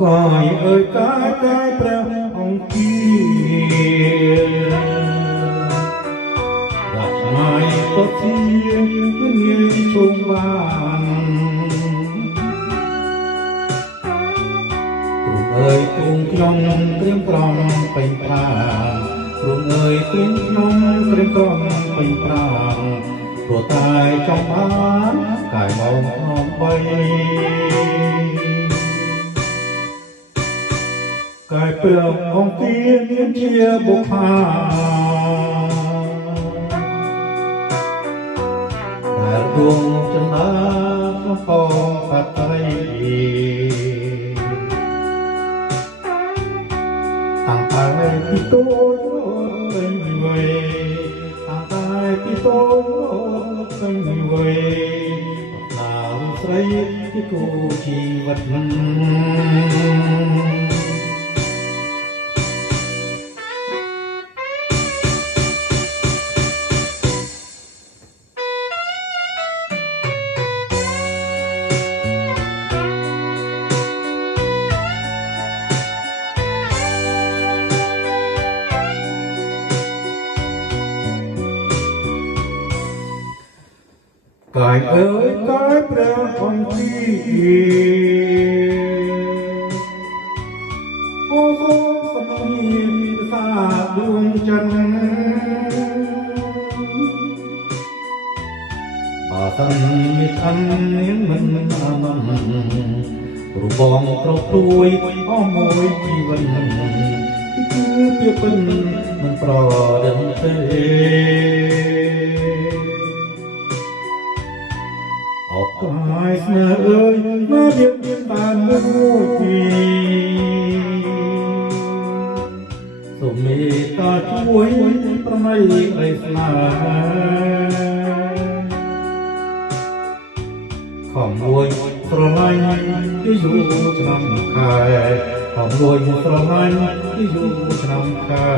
coi ơi cáiព្រះអង្គគៀដាក់ឆ្ងាយក៏ជាមិនងាយជុំបានព្រោះអើយទូងខ្ញុំព្រៀមក្រំពេញប្រាព្រោះអើយព្រៀមខ្ញុំព្រៀមក្រំពេញប្រាព្រោះតែចង់បានកាយមកក្នុងបីកាយព្រះអង្គទានជាបុប្ផាដែលដួងចន្ទាក្នុងកងបតីតាំងតែពីតូចពេញវ័យតាំងតែពីតូចពេញវ័យតាំងស្រីជាគូជីវិតកាយអើយកាយព្រះអង្គទីអូសូមសំញាភាសាដួងច័ន្ទបើសិនមានអន់មានមិនអមព្រោះបងគ្រប់ព្រួយអស់មួយជីវិតគឺពីពិនមិនប្រដឹងទេអបកាយស្នេហ៍អើយមកទៀតបានមួយពីសូមមេត្តាជួយប្រណីអីស្នេហ៍ខំមួយស្រឡាញ់ទីយូរឆ្នាំខែខំមួយស្រឡាញ់ទីយូរឆ្នាំខែ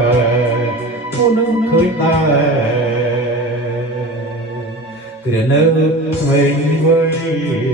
អូននឹងឃើញដែរគ្រានៅស្វែងវ័យ